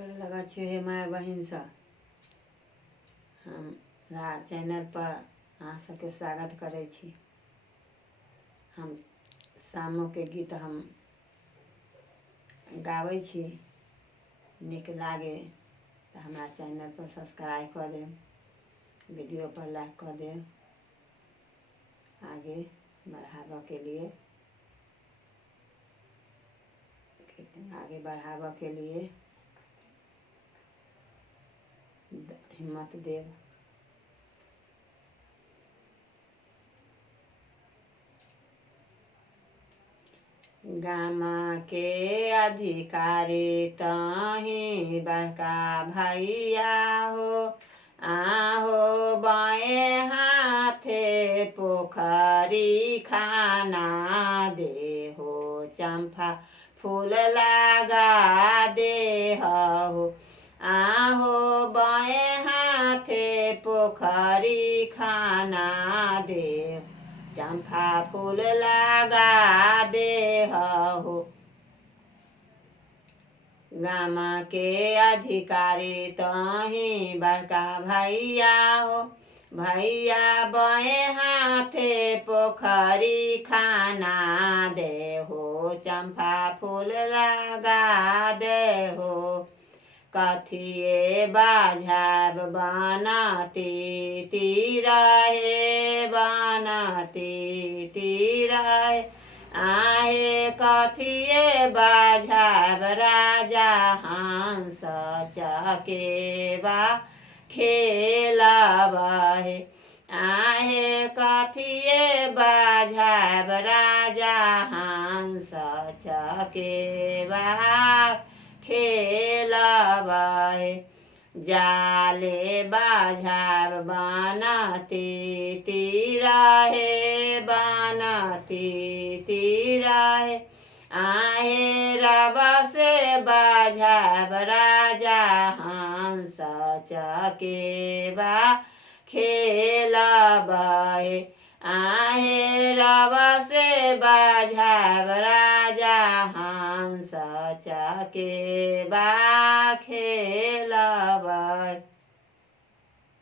लगा छे माय बहिन सब हमरा चैनल पर अहाँ सबके स्वागत करै छी। हम शामो के गीत हम गाबै छी, नीक लागे तो हमारा चैनल पर सब्सक्राइब कर देम, वीडियो पर लाइक कर देम, आगे बढ़ावा के लिए हिम्मत देव। गामा के अधिकारी तही बड़का भैया हो, आहो बाएं हाथे पोखरी खाना दे हो, चंपा फूल लगा दे हो, आहो बाएं हाथे पोखरी खाना दे, चंपा फूल लगा दे हो। गामा के अधिकारी तही बड़का भैया हो, भैया बाएं हाथे पोखरी खाना दे हो, चंपा फूल लगा दे हो। कथिए बाझब बनती तीरहे, बनती तीरहे, आहे कथिए बाझब राजा हंस चकेबा खेलब हे, आहे कथिए बाझब राजा हंस चकेबा खेलब हे। जाले बाझब बनती तीरहे, बनती तीरहे, आहे रब से बाझब राजा हंस चकेबा खेलब हे, आहे रब से बाझब राजा हंस चकेबा